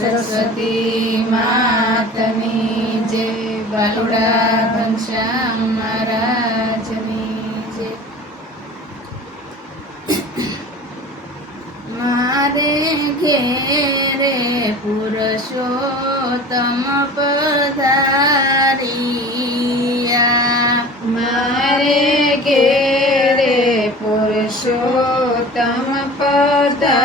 સરસ્વતી માતની જય, બાલુડા ઘનશ્યામ મહારાજની જય. મારે ઘેરે પુરુષોત્તમ પધારિયા, મારે ઘેરે પુરુષોત્તમ પધારિયા,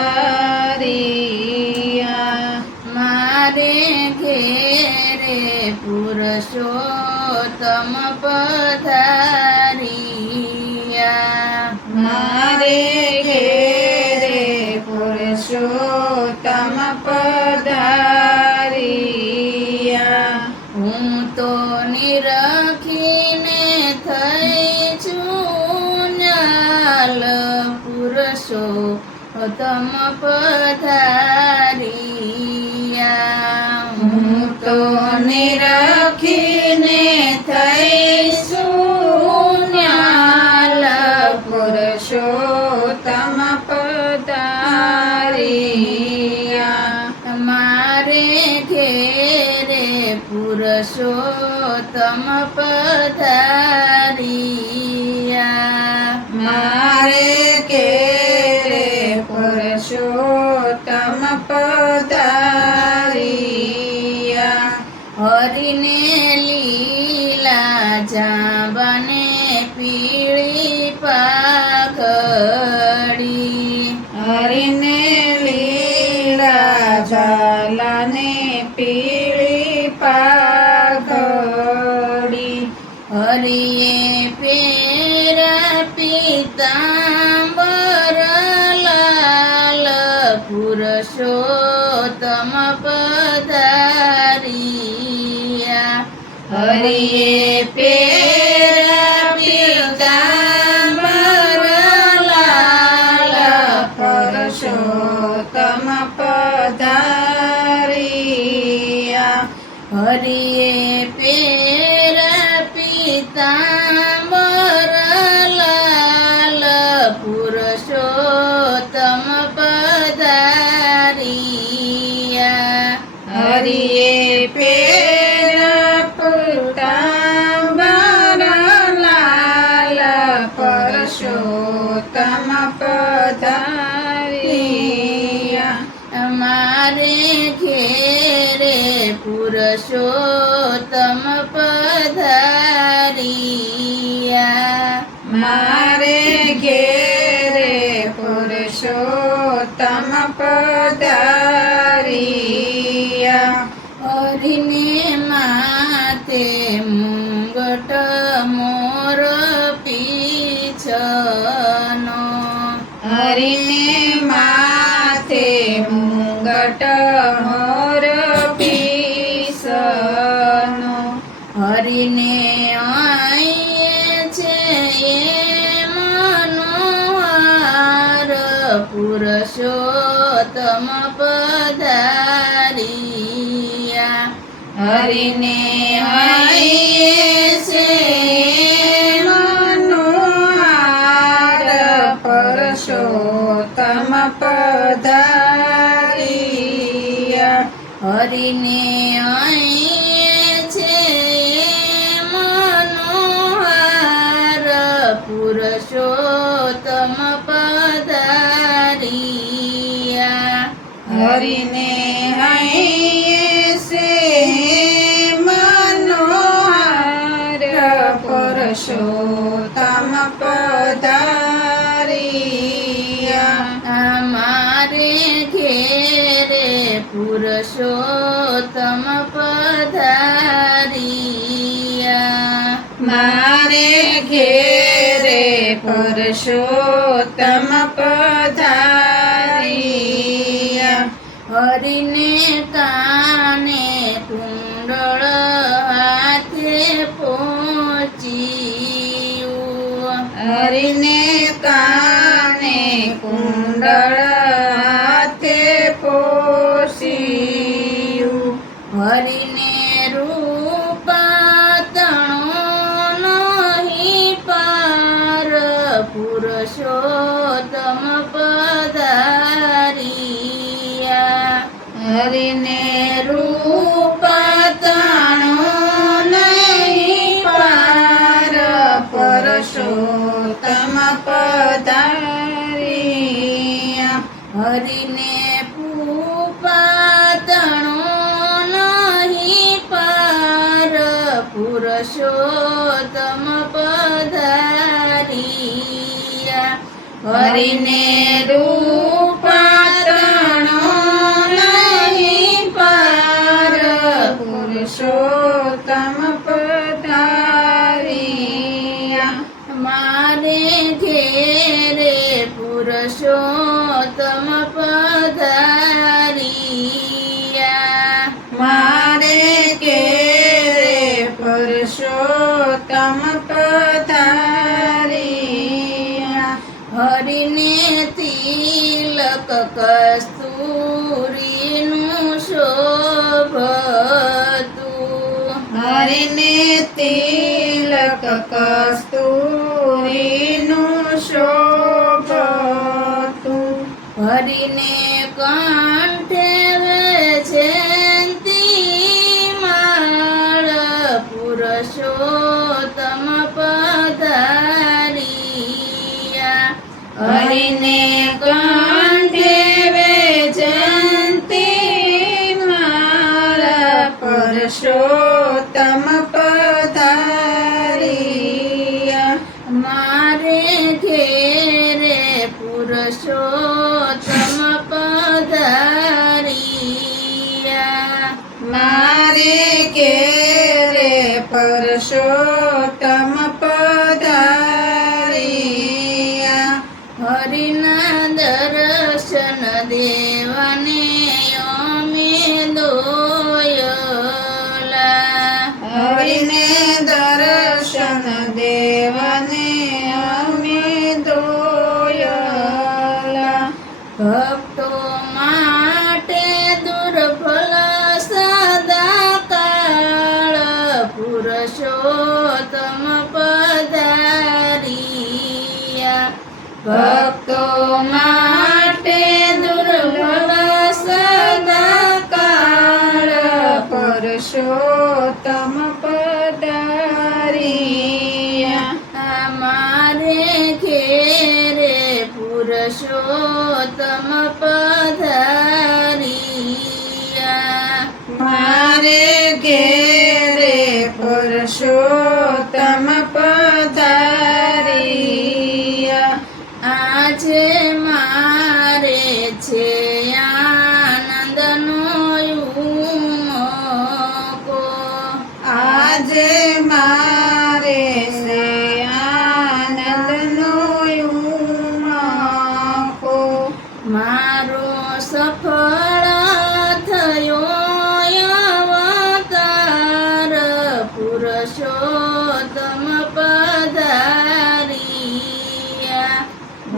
મારે ઘેરે પુરુષોત્તમ પધારિયા, મારે ઘેરે પુરુષોત્તમ પધારિયા. હું તો નિરખીને થઈ છું ન્યાલ, પુરુષોત્તમ પધારિયા. હું તો નિરખીને થઈશું ન્યાલ, પુરુષોત્તમ પધારિયા. મારે ઘેરે પુરુષોત્તમ પધારિયા, મારે ઘેરે પુરુષોત્તમ પધારિયા. હરિને લીલા જાંબને પીળી પાઘડી, હરિને લીલા ઝાલાને પીળી પાઘડી, હરિએ પેરા પીતાંબર લાલ, પુરુષોત્તમ પધારિયા. હરિએ પેરા પીતાંબર લાલ, પુરુષોત્તમ પધારિયા. હરિએ પેરા પીતાંબર લાલ, પુરુષોત્તમ પધારિયા. હરિએ પેરા પીતાંબર લાલ, પુરુષોત્તમ પધારિયા. મારે ઘેરે પુરુષોત્તમ પધારિયા, મારે ઘેરે પુરુષોત્તમ પધારિયા. હરિને માતે મુંગટ મોર પીછનો, હરિને માથે મુંગટ મોર પીસનો, હરિને આયે છે એ મનોહાર, પુરુષોત્તમ પધારિયા. હરિને આયે છે મનોહાર, પુરુષોત્તમ પધારિયા. હરિને આયે છે મનોહાર, પુરુષોત્તમ પધારિયા. હરિને આયે છે મનોહાર, પુરુષોત્તમ પધારિયા. મારે ઘેરે પુરુષોત્તમ પધારિયા, મારે ઘેરે પુરુષોત્તમ પધારિયા. હરિને કાને કુંડળ હાથે પહોંચ્યું, હરિને કાને કુંડળ હાથે પોષિયું, હરિને રૂપાતણો નહીં પાર, પુરુષોત્તમ પધારિયા. હરિને રૂપ તાણો નહીં પાર પુરુષોત્તમ પધાર્યા. હરિને પૂપાતણો નહીં પાર પુરુષોત્તમ પધારિયા. હરિને રૂપાતણો નહીં પાર પુરુષોત્તમ પધાર્યા. મારે ઘેરે પુરુષોત્તમ પધારિયા. મારે ઘેરે પુરુષોત્તમ પધાર્યા. હરિને તિલક કસ્તુરીનું શોભતું. હરિને તિલક કસ્તુરીનું શોભતું. હરિને કંઠે વેચેન્તી માળ પુરુષોત્તમ પધારિયા. હરિને કંઠે વેચંતી માળ પુરુષોત્તમ પધાર્યા. મારે ઘેરે પુરુષોત્તમ પધારિયા. મારે ઘેરે પુરુષોત્તમ પધાર્યા. હરિના દર્શન દેવાને અમે દોયલા. હરિને દર્શન દેવાને અમે દોયલા. ભક્તો માટે દુર્બલ સદા કાળ પુરુષોત્તમ પધારિયા. ભક્તો માટે દુર્લભ સદા કાળ પુરુષોત્તમ પધાર્યા. મારે ઘેરે પુરુષોત્તમ પધારિયા. મારે ઘેરે પુરુષોત્તમ પધાર્યા. આજે મારે છે આનંદનો ઉમકો. આજે મારે છે આનંદનો ઉમકો. મારો સફળ થયો અવતાર પુરુષોત્તમ પધારિયા.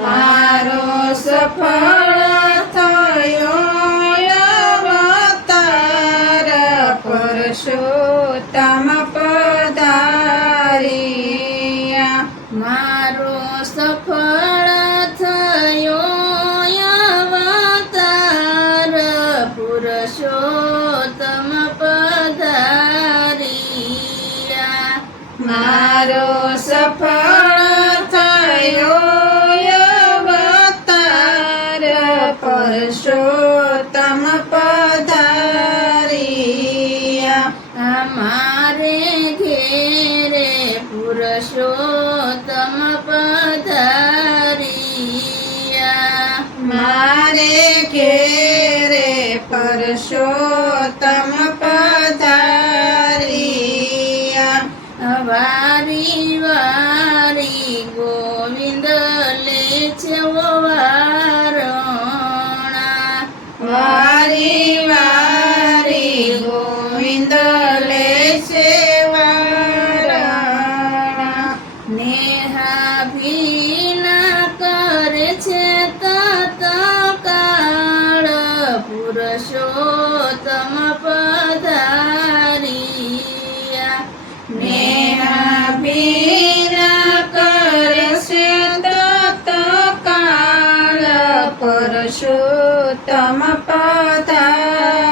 મારો સફળ થયો અવતાર પુરુષોત્તમ પધાર્યા. મારો સફળ થયો અવતાર પુરુષોત્તમ પધારિયા. મારો સફળ થયો અવતાર પુરુષોત્તમ પધાર્યા. મારે ઘેરે પુરુષોત્તમ પધારિયા. મારે ઘેરે પુરુષોત્તમ પધાર્યા. વારી વારી ગોવિંદ લે છે વારણા. વારી વારી ગોવિંદ લે છે વારણા. નેહા ભીના કરે છે તત્કાળ પુરુષોત્તમ પધારિયા. નેહાભીના કરશે તત્કાળ પુરુષોત્તમ પધાર્યા.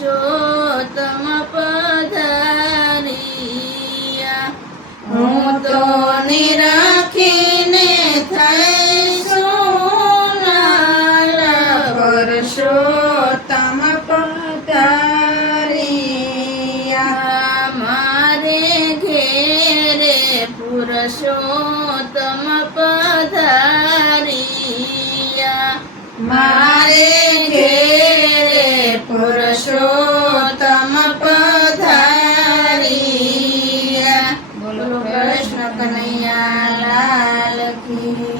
પુરુષોત્તમ પધારિયા. હું તો નિરખીને થઈશું લાલ પુરુષોત્તમ પધારિયા. મારે ઘેરે પુરુષોત્તમ પધારિયા. મારે ઘેરે પુરુષોત્તમ પધારિયા. બોલો કૃષ્ણ કનૈયા લાલ કી